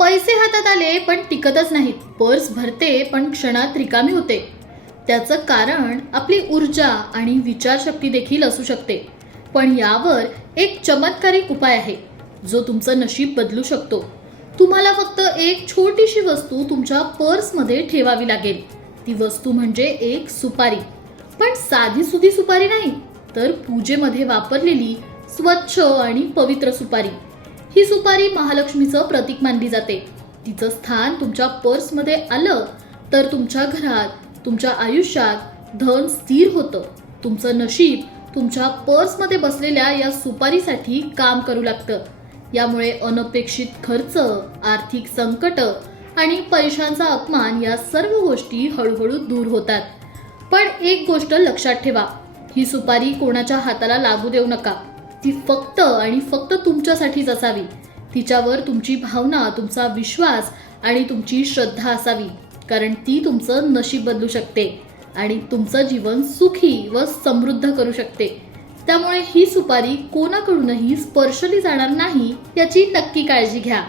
पैसे हातात आले पण टिकतच नाहीत. पर्स भरते पण क्षणात रिकामी होते. त्याचं कारण आपली ऊर्जा आणि विचारशक्ती देखील असू शकते. पण यावर एक चमत्कारिक उपाय आहे जो तुमचं नशीब बदलू शकतो. तुम्हाला फक्त एक छोटीशी वस्तू तुमच्या पर्समध्ये ठेवावी लागेल. ती वस्तू म्हणजे एक सुपारी. पण साधी सुधी सुपारी नाही, तर पूजेमध्ये वापरलेली स्वच्छ आणि पवित्र सुपारी. ही सुपारी महालक्ष्मीचं प्रतीक मानली जाते. तिचं स्थान तुमच्या पर्समध्ये आलं तर तुमच्या घरात, तुमच्या आयुष्यात धन स्थिर होतं. तुमचं नशीब तुमच्या पर्समध्ये बसलेल्या या सुपारीसाठी काम करू लागतं. यामुळे अनपेक्षित खर्च, आर्थिक संकट आणि पैशांचा अपमान या सर्व गोष्टी हळूहळू दूर होतात. पण एक गोष्ट लक्षात ठेवा, ही सुपारी कोणाच्या हाताला लागू देऊ नका. ती फक्त आणि फक्त तुमच्यासाठीच असावी. तिच्यावर तुमची भावना, तुमचा विश्वास आणि तुमची श्रद्धा असावी, कारण ती तुमचं नशीब बदलू शकते आणि तुमचं जीवन सुखी व समृद्ध करू शकते. त्यामुळे ही सुपारी कोणाकडूनही स्पर्शली जाणार नाही याची नक्की काळजी घ्या.